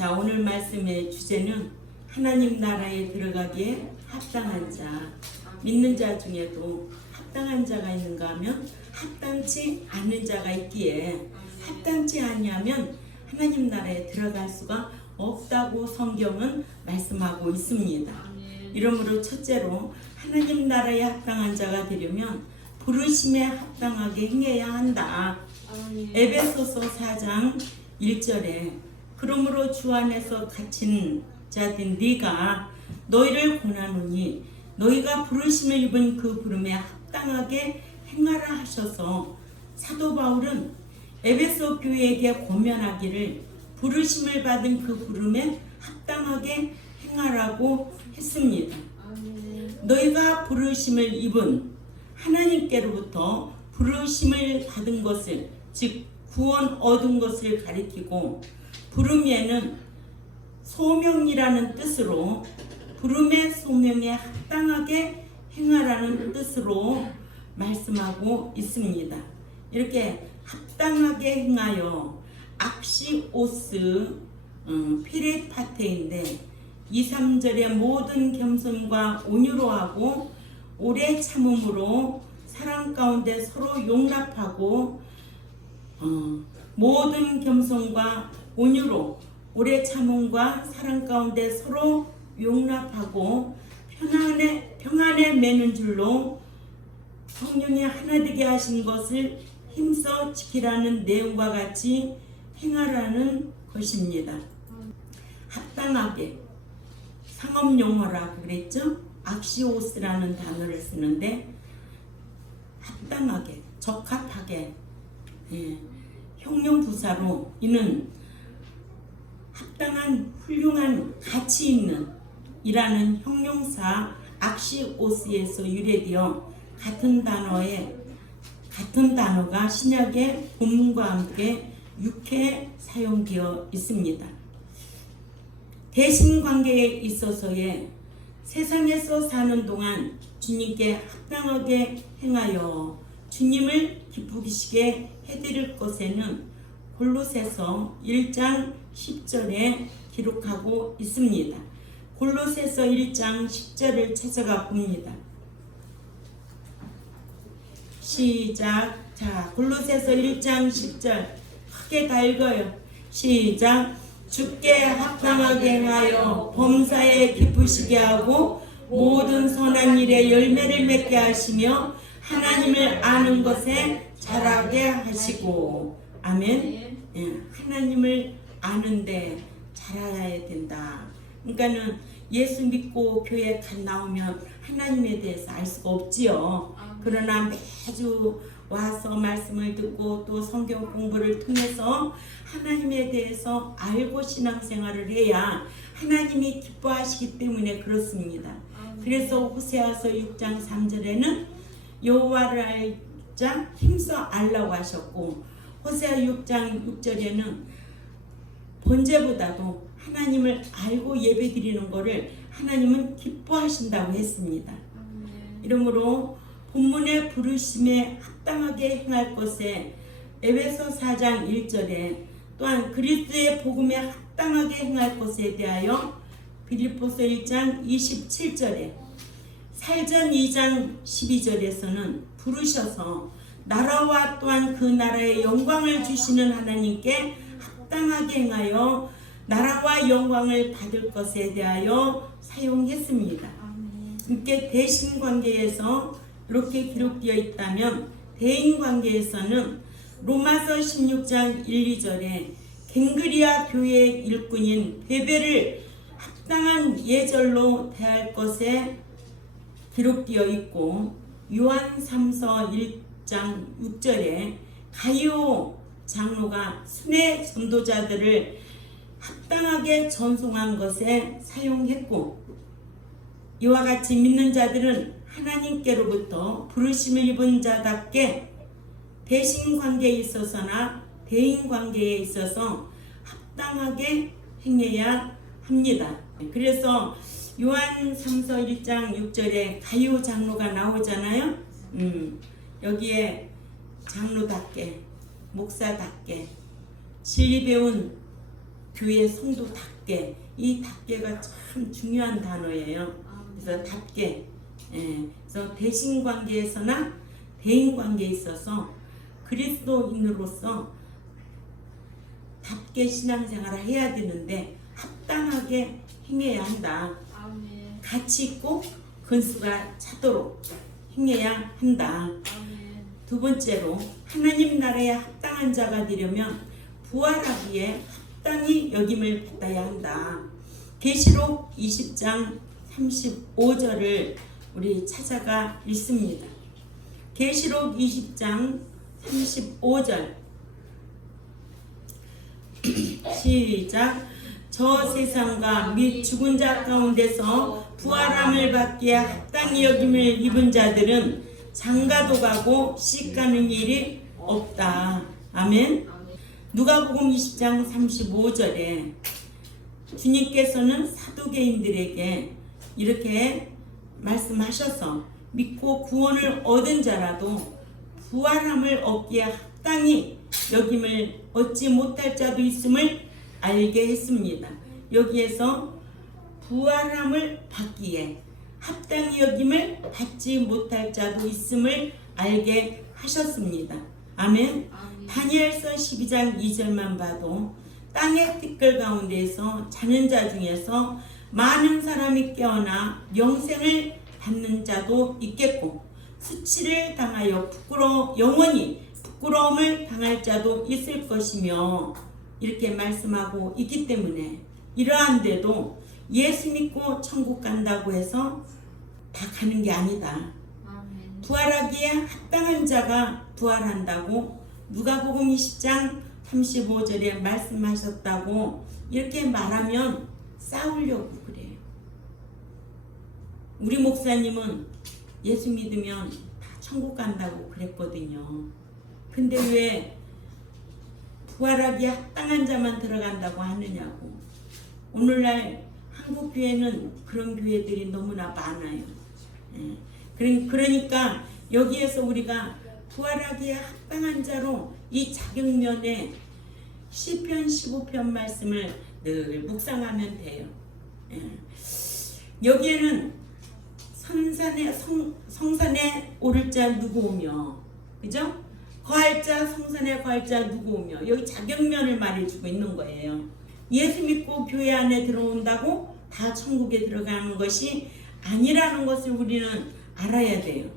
자, 오늘 말씀의 주제는 하나님 나라에 들어가기에 합당한 자. 믿는 자 중에도 합당한 자가 있는가 하면 합당치 않는 자가 있기에 합당치 아니하면 하나님 나라에 들어갈 수가 없다고 성경은 말씀하고 있습니다. 이러므로 첫째로 하나님 나라에 합당한 자가 되려면 부르심에 합당하게 행해야 한다. 에베소서 4장 1절에 그러므로 주 안에서 갇힌 자된 네가 너희를 권하노니 너희가 부르심을 입은 그 부름에 합당하게 행하라 하셔서 사도 바울은 에베소 교회에게 권면하기를 부르심을 받은 그 부름에 합당하게 행하라고 했습니다. 너희가 부르심을 입은 하나님께로부터 부르심을 받은 것을 즉 구원 얻은 것을 가리키고 부름에는 소명이라는 뜻으로 부름의 소명에 합당하게 행하라는 뜻으로 말씀하고 있습니다. 이렇게 합당하게 행하여 악시오스 피레파테인데 2, 3절의 모든 겸손과 온유로 하고 오래 참음으로 사랑 가운데 서로 용납하고 모든 겸손과 온유로 오래 참음과 사랑 가운데 서로 용납하고 평안에 매는 줄로 성령이 하나 되게 하신 것을 힘써 지키라는 내용과 같이 행하라는 것입니다. 합당하게 상업 용어라고 그랬죠? 악시오스라는 단어를 쓰는데 합당하게 적합하게 형용부사로 이는 합당한 훌륭한 가치 있는 이라는 형용사 악시오스에서 유래되어 같은 단어가 신약의 본문과 함께 6회 사용되어 있습니다. 대신 관계에 있어서의 세상에서 사는 동안 주님께 합당하게 행하여 주님을 기쁘시게 해드릴 것에는 골로새서 1장 10절에 기록하고 있습니다. 골로새서 1장 10절을 찾아가 봅니다. 시작. 자, 골로새서 1장 10절 크게 다 읽어요. 시작. 주께 합당하게 행하여 범사에 기쁘시게 하고 모든 선한 일에 열매를 맺게 하시며 하나님을 아는 것에 자라게 하시고 아멘. 하나님을 아는데 자라야 된다. 그러니까는 예수 믿고 교회 간 나오면 하나님에 대해서 알 수가 없지요. 그러나 매주 와서 말씀을 듣고 또 성경 공부를 통해서 하나님에 대해서 알고 신앙생활을 해야 하나님이 기뻐하시기 때문에 그렇습니다. 그래서 호세아서 6장 3절에는 여호와를 알자 힘써 알라고 하셨고 호세아 6장 6절에는 번제보다도 하나님을 알고 예배드리는 것을 하나님은 기뻐하신다고 했습니다. 이러므로 본문의 부르심에 합당하게 행할 것에 에베소 4장 1절에 또한 그리스도의 복음에 합당하게 행할 것에 대하여 빌립보서 1장 27절에 살전 2장 12절에서는 부르셔서 나라와 또한 그 나라의 영광을 주시는 하나님께 합당하게 행하여 나라와 영광을 받을 것에 대하여 사용했습니다. 이렇게 대신 관계에서 이렇게 기록되어 있다면 대인 관계에서는 로마서 16장 1, 2절에 갱그리아 교회의 일꾼인 베베를 합당한 예절로 대할 것에 기록되어 있고 요한 3서 1장 6절에 가이오 장로가 순회 전도자들을 합당하게 전송한 것에 사용했고 이와 같이 믿는 자들은 하나님께로부터 부르심을 입은 자답게 대신 관계에 있어서나 대인 관계에 있어서 합당하게 행해야 합니다. 그래서 요한 3서 1장 6절에 가이오 장로가 나오잖아요. 여기에 장로답게 목사답게 진리 배운 교회 성도답게, 이 답게가 참 중요한 단어예요. 그래서 답게, 그래서 대신 관계에서나 대인 관계에 있어서 그리스도인으로서 답게 신앙생활을 해야 되는데 합당하게 행해야 한다. 가치 있고 근수가 차도록 행해야 한다. 두 번째로 하나님 나라에 합당한 자가 되려면 부활하기에 합당히 여김을 받아야 한다. 계시록 20장 35절을 우리 찾아가 읽습니다. 계시록 20장 35절 시작. 저 세상과 및 죽은 자 가운데서 부활함을 받기에 합당히 여김을 입은 자들은 장가도 가고 씻가는 일이 없다. 아멘. 누가복음 20장 35절에 주님께서는 사두개인들에게 이렇게 말씀하셔서 믿고 구원을 얻은 자라도 부활함을 얻기에 합당히 여김을 얻지 못할 자도 있음을 알게 했습니다. 여기에서 부활함을 받기에 합당히 여김을 받지 못할 자도 있음을 알게 하셨습니다. 아멘. 다니엘서 12장 2절만 봐도 땅의 티끌 가운데에서 자는 자 중에서 많은 사람이 깨어나 영생을 받는 자도 있겠고 수치를 당하여 영원히 부끄러움을 당할 자도 있을 것이며 이렇게 말씀하고 있기 때문에 이러한데도 예수 믿고 천국 간다고 해서 다 가는 게 아니다. 부활하기에 합당한 자가 부활한다고 누가복음 20장 35절에 말씀하셨다고 이렇게 말하면 싸우려고 그래요. 우리 목사님은 예수 믿으면 다 천국 간다고 그랬거든요. 근데 왜 부활하기에 합당한 자만 들어간다고 하느냐고. 오늘날 한국 교회는 그런 교회들이 너무나 많아요. 그러니까 여기에서 우리가 부활하기에 합당한 자로 이 자격면에 시편 15편 말씀을 늘 묵상하면 돼요. 여기에는 성산에 오를 자 누구 오며, 그죠? 거할 자, 성산에 거할 자 누구 오며, 여기 자격면을 말해주고 있는 거예요. 예수 믿고 교회 안에 들어온다고 다 천국에 들어가는 것이 아니라는 것을 우리는 알아야 돼요.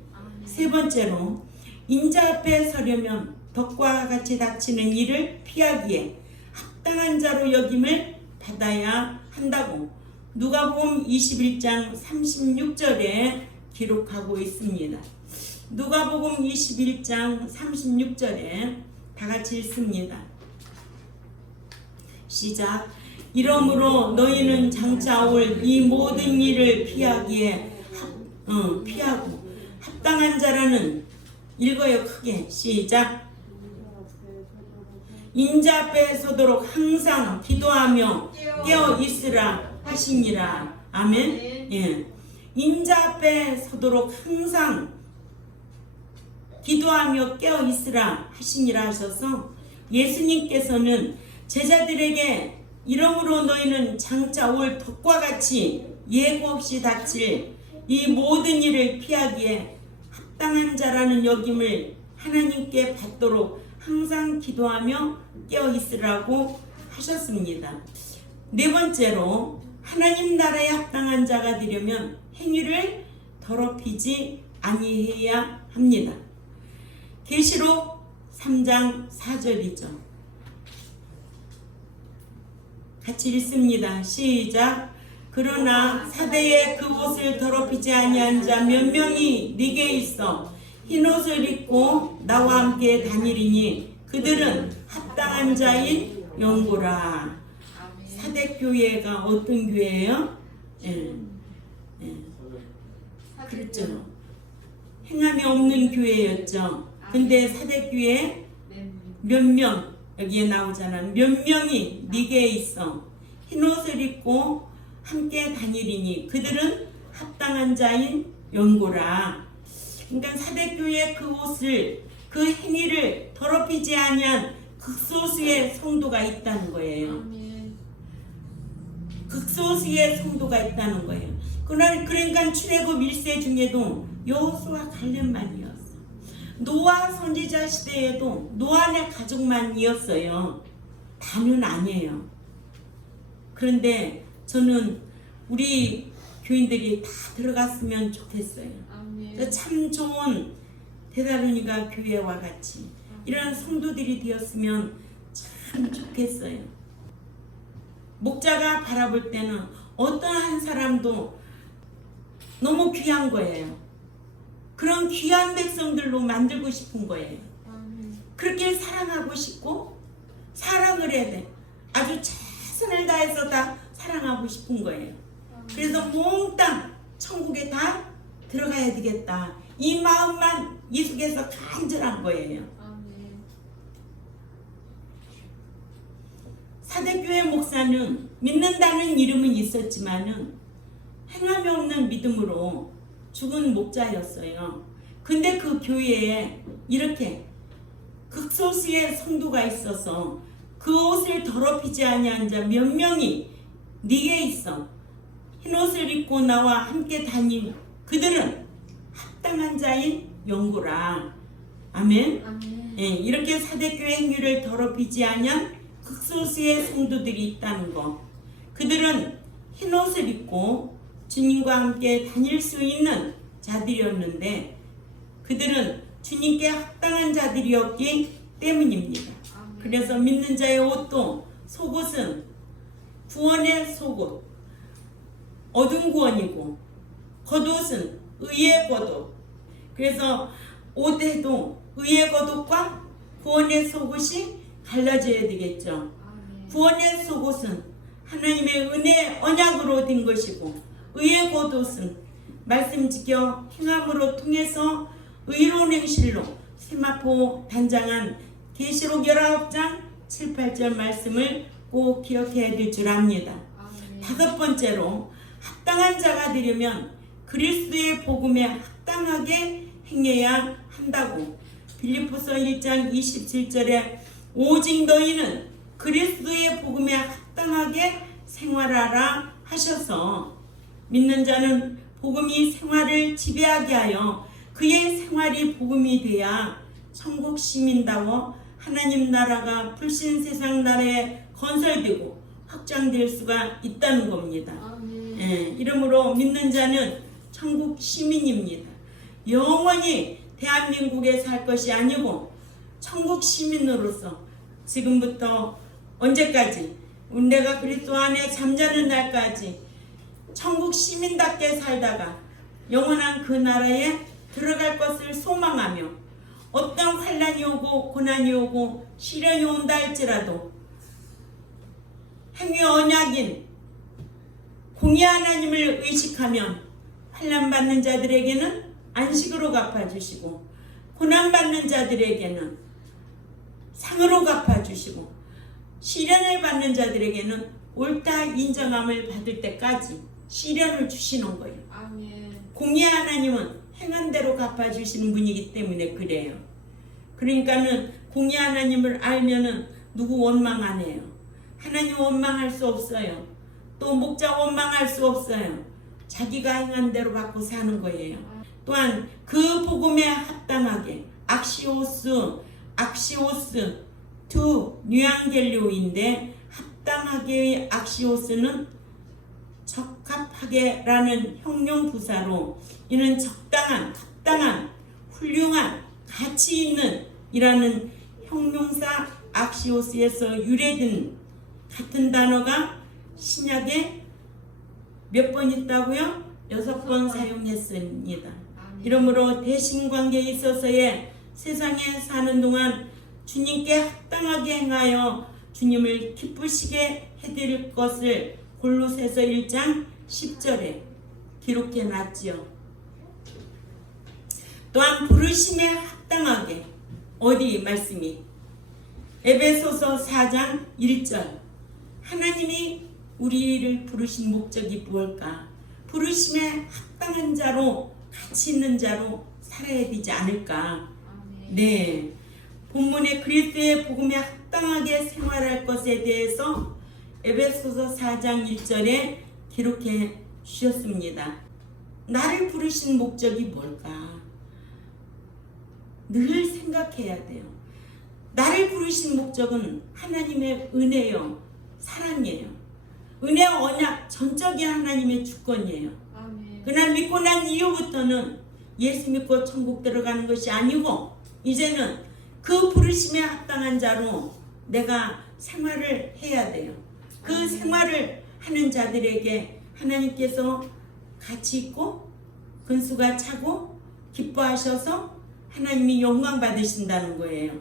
세 번째로 인자 앞에 서려면 덕과 같이 닥치는 일을 피하기에 합당한 자로 여김을 받아야 한다고 누가복음 21장 36절에 기록하고 있습니다. 누가복음 21장 36절에 다 같이 읽습니다. 시작. 이러므로 너희는 장차 올 이 모든 일을 피하기에 피하고 합당한 자라는 읽어요 크게. 시작. 인자 앞에 서도록 항상 기도하며 깨어 있으라 하시니라. 아멘. 예. 인자 앞에 서도록 항상 기도하며 깨어 있으라 하시니라 하셔서 예수님께서는 제자들에게 이러므로 너희는 장차 올 덕과 같이 예고 없이 닥칠 이 모든 일을 피하기에 합당한 자라는 여김을 하나님께 받도록 항상 기도하며 깨어 있으라고 하셨습니다. 네 번째로 하나님 나라에 합당한 자가 되려면 행위를 더럽히지 아니해야 합니다. 계시록 3장 4절이죠. 같이 읽습니다. 시작. 그러나 사대에 그 옷을 더럽히지 아니한 자 몇 명이 네게 있어 흰옷을 입고 나와 함께 다니리니 그들은 합당한 자인 영고라. 사대교회가 어떤 교회예요? 그렇죠. 행함이 없는 교회였죠. 근데 사대교회 몇 명, 여기에 나오잖아. 몇 명이 네게 있어 흰옷을 입고 함께 다니리니 그들은 합당한 자인 연고라. 그러니까 사대교회 그 옷을, 그 행위를 더럽히지 아니한 극소수의 성도가 있다는 거예요. 극소수의 성도가 있다는 거예요. 그러니까 출애굽 1세 중에도 여호수아 갈렙만이었어. 노아 선지자 시대에도 노아네 가족만이었어요. 다는 아니에요. 그런데 저는 우리 교인들이 다 들어갔으면 좋겠어요. 참 좋은 데살로니가 교회와 같이 이런 성도들이 되었으면 참 좋겠어요. 목자가 바라볼 때는 어떤 한 사람도 너무 귀한 거예요. 그런 귀한 백성들로 만들고 싶은 거예요. 그렇게 사랑하고 싶고 사랑을 해야 돼. 아주 최선을 다해서 다 사랑하고 싶은 거예요. 그래서 몽땅 천국에 다 들어가야 되겠다. 이 마음만 예수께서 간절한 거예요. 사대교회 목사는 믿는다는 이름은 있었지만은 행함이 없는 믿음으로 죽은 목자였어요. 근데 그 교회에 이렇게 극소수의 성도가 있어서 그 옷을 더럽히지 아니한 자 몇 명이 네게 있어. 흰 옷을 입고 나와 함께 다닌 그들은 합당한 자인 영고라. 아멘. 예, 이렇게 사대교회 행위를 더럽히지 아니한 극소수의 성도들이 있다는 거. 그들은 흰 옷을 입고 주님과 함께 다닐 수 있는 자들이었는데 그들은 주님께 합당한 자들이었기 때문입니다. 그래서 믿는 자의 옷도 속옷은 구원의 속옷, 어둠 구원이고 겉옷은 의의 겉옷. 그래서 옷에도 의의 겉옷과 구원의 속옷이 갈라져야 되겠죠. 구원의 속옷은 하나님의 은혜 언약으로 된 것이고 의의 겉옷은 말씀 지켜 행함으로 통해서 의로운 행실로 세마포 단장한 계시록 19장 7, 8절 말씀을 꼭 기억해야 될 줄 압니다. 다섯 번째로 합당한 자가 되려면 그리스도의 복음에 합당하게 행해야 한다고 빌립보서 1장 27절에 오직 너희는 그리스도의 복음에 합당하게 생활하라 하셔서 믿는 자는 복음이 생활을 지배하게 하여 그의 생활이 복음이 돼야 천국 시민다워 하나님 나라가 불신 세상 나라에 건설되고 확장될 수가 있다는 겁니다. 예, 이러므로 믿는 자는 천국 시민입니다. 영원히 대한민국에 살 것이 아니고 천국 시민으로서 지금부터 언제까지 내가 그리스도 안에 잠자는 날까지 천국 시민답게 살다가 영원한 그 나라에 들어갈 것을 소망하며 어떤 환난이 오고 고난이 오고 시련이 온다 할지라도 행위 언약인 공의 하나님을 의식하면 환난 받는 자들에게는 안식으로 갚아주시고 고난 받는 자들에게는 상으로 갚아주시고 시련을 받는 자들에게는 옳다 인정함을 받을 때까지 시련을 주시는 거예요. 공의 하나님은 행한 대로 갚아주시는 분이기 때문에 그래요. 그러니까는 공의 하나님을 알면은 누구 원망 안 해요. 하나님 원망할 수 없어요. 또 목자 원망할 수 없어요. 자기가 행한 대로 받고 사는 거예요. 또한 그 복음에 합당하게 악시오스 투 뉴앙겔리오인데 합당하게의 악시오스는 적합하게라는 형용 부사로 이는 적당한, 합당한, 훌륭한, 가치 있는 이라는 형용사 악시오스에서 유래된 같은 단어가 신약에 몇 번 있다고요? 6번 사용했습니다. 이러므로 대신관계에 있어서의 세상에 사는 동안 주님께 합당하게 행하여 주님을 기쁘시게 해드릴 것을 골로새서 1장 10절에 기록해 놨지요. 또한 부르심에 합당하게 어디 말씀이 에베소서 4장 1절 하나님이 우리를 부르신 목적이 무엇일까? 부르심에 합당한 자로 가치 있는 자로 살아야 되지 않을까? 네, 본문의 그리스도의 복음에 합당하게 생활할 것에 대해서 에베소서 4장 1절에 기록해 주셨습니다. 나를 부르신 목적이 뭘까? 늘 생각해야 돼요. 나를 부르신 목적은 하나님의 은혜요, 사랑이에요. 은혜, 언약, 전적인 하나님의 주권이에요. 그날 믿고 난 이후부터는 예수 믿고 천국 들어가는 것이 아니고 이제는 그 부르심에 합당한 자로 내가 생활을 해야 돼요. 그 생활을 하는 자들에게 하나님께서 같이 있고 근수가 차고 기뻐하셔서 하나님이 영광 받으신다는 거예요.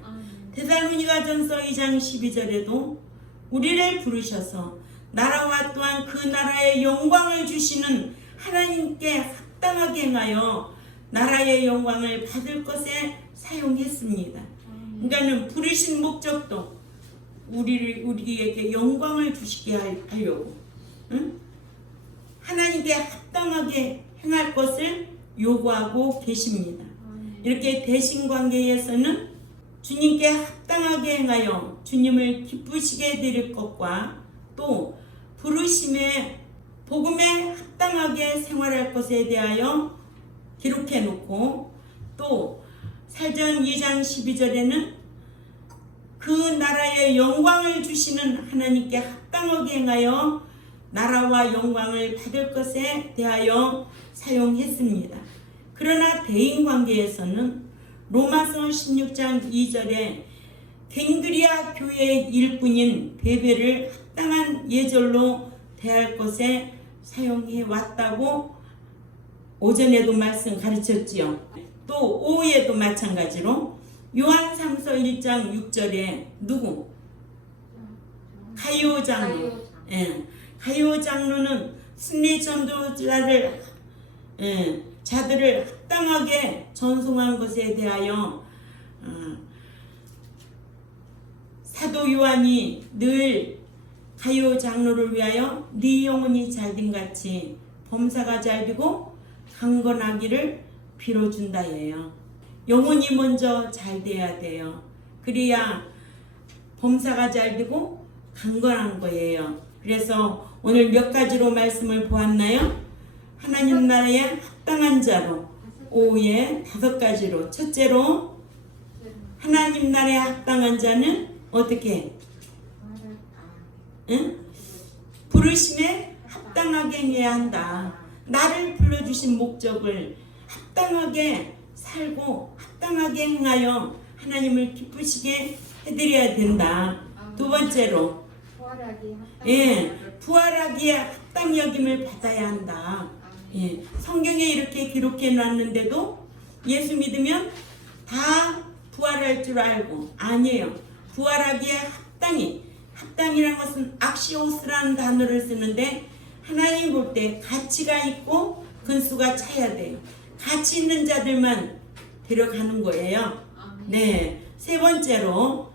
데살로니가전서 2장 12절에도 우리를 부르셔서 나라와 또한 그 나라의 영광을 주시는 하나님께 합당하게 행하여 나라의 영광을 받을 것에 사용했습니다. 그러니까는 부르신 목적도 우리에게 영광을 주시게 하려고, 응? 하나님께 합당하게 행할 것을 요구하고 계십니다. 이렇게 대신관계에서는 주님께 합당하게 행하여 주님을 기쁘시게 드릴 것과 또 부르심의 복음에 합당하게 생활할 것에 대하여 기록해 놓고 또 사전 2장 12절에는 그 나라의 영광을 주시는 하나님께 합당하게 행하여 나라와 영광을 받을 것에 대하여 사용했습니다. 그러나 대인관계에서는 로마서 16장 2절에 갱그리아 교회의 일꾼인 베베를 합당한 예절로 대할 것에 사용해 왔다고 오전에도 말씀 가르쳤지요. 또 오후에도 마찬가지로 요한 3서 1장 6절에 누구? 가이오 장로. 가이오 장로는 순례 전도자들을 합당하게 전송한 것에 대하여 사도 요한이 늘 가이오 장로를 위하여 네 영혼이 잘된 같이 범사가 잘되고 강건하기를 빌어준다예요. 영혼이 먼저 잘 돼야 돼요. 그래야 범사가 잘되고 강건한 거예요. 그래서 오늘 몇 가지로 말씀을 보았나요? 하나님 나라에 합당한 자로, 오후에 5가지로. 첫째로 하나님 나라에 합당한 자는 어떻게? 응? 부르심에 합당하게 행해야 한다. 나를 불러주신 목적을 합당하게 살고 합당하게 행하여 하나님을 기쁘시게 해드려야 된다. 두 번째로 부활하기에 합당 여김을 받아야 한다. 성경에 이렇게 기록해 놨는데도 예수 믿으면 다 부활할 줄 알고 아니에요. 부활하기에 합당이라는 것은 악시오스라는 단어를 쓰는데 하나님 볼 때 가치가 있고 근수가 차야 돼요. 가치 있는 자들만 데려가는 거예요. 네. 세 번째로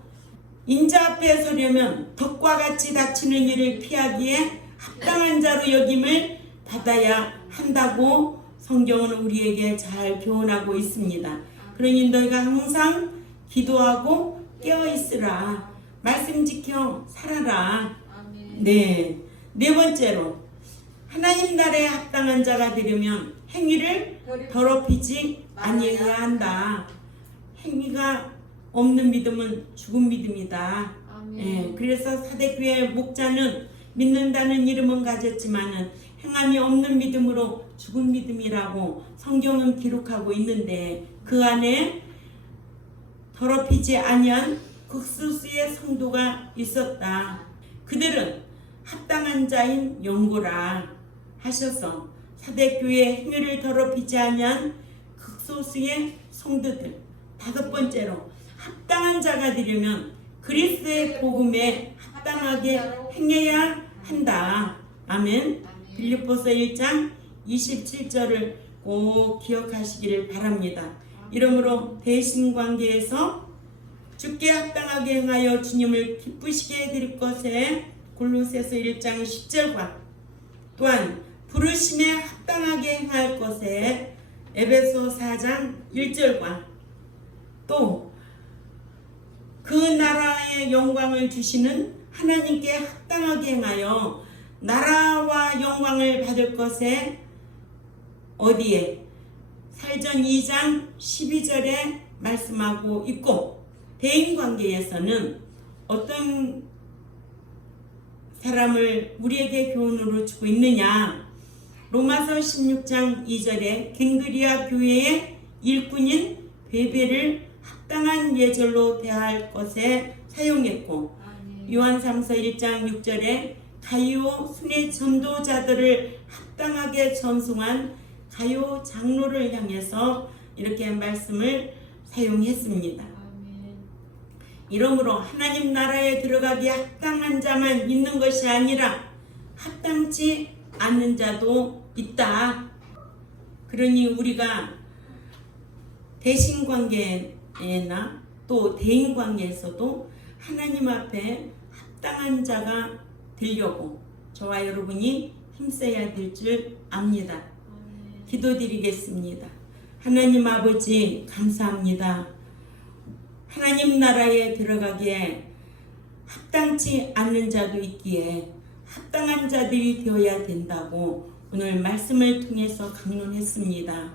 인자 앞에 서려면 덕과 같이 닥치는 일을 피하기에 합당한 자로 여김을 받아야 한다고 성경은 우리에게 잘 교훈하고 있습니다. 그러니 너희가 항상 기도하고 깨어있으라. 말씀 지켜 살아라. 네. 네 번째로 하나님 나라에 합당한 자가 되려면 행위를 더럽히지 아니해야 한다. 행위가 없는 믿음은 죽은 믿음이다. 그래서 사대교회 목자는 믿는다는 이름은 가졌지만은 행함이 없는 믿음으로 죽은 믿음이라고 성경은 기록하고 있는데 그 안에 더럽히지 아니한 극소수의 성도가 있었다. 그들은 합당한 자인 영고라 하셔서 사대교회의 행위를 더럽히지 아니한 극소수의 성도들. 5번째로 합당한 자가 되려면 그리스도의 복음에 합당하게 행해야 한다. 아멘. 빌립보서 1장 27절을 꼭 기억하시기를 바랍니다. 이러므로 대신관계에서 주께 합당하게 행하여 주님을 기쁘시게 해드릴 것에 골로새서 1장 10절과 또한 부르심에 합당하게 행할 것에 에베소 4장 1절과 또 그 나라의 영광을 주시는 하나님께 합당하게 행하여 나라와 영광을 받을 것에 어디에? 살전 2장 12절에 말씀하고 있고, 대인관계에서는 어떤 사람을 우리에게 교훈으로 주고 있느냐? 로마서 16장 2절에 갱그리아 교회의 일꾼인 베베를 합당한 예절로 대할 것에 사용했고, 요한 3서 1장 6절에 가이오 순회 전도자들을 합당하게 전송한 가이오 장로를 향해서 이렇게 말씀을 사용했습니다. 이러므로 하나님 나라에 들어가기에 합당한 자만 있는 것이 아니라 합당치 않는 자도 있다. 그러니 우리가 대신관계나 또 대인관계에서도 하나님 앞에 합당한 자가 되려고 저와 여러분이 힘써야 될 줄 압니다. 기도드리겠습니다. 하나님 아버지 감사합니다. 하나님 나라에 들어가기에 합당치 않는 자도 있기에 합당한 자들이 되어야 된다고 오늘 말씀을 통해서 강론했습니다.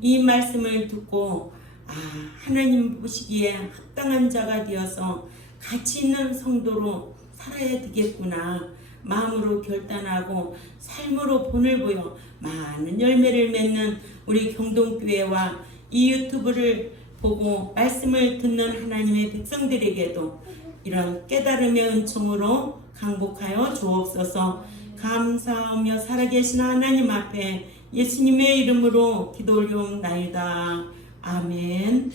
이 말씀을 듣고 하나님 보시기에 합당한 자가 되어서 가치 있는 성도로 살아야 되겠구나 마음으로 결단하고 삶으로 본을 보여 많은 열매를 맺는 우리 경동교회와 이 유튜브를 보고 말씀을 듣는 하나님의 백성들에게도 이런 깨달음의 은총으로 강복하여 주옵소서. 감사하며 살아계신 하나님 앞에 예수님의 이름으로 기도 올리옵나이다. 아멘.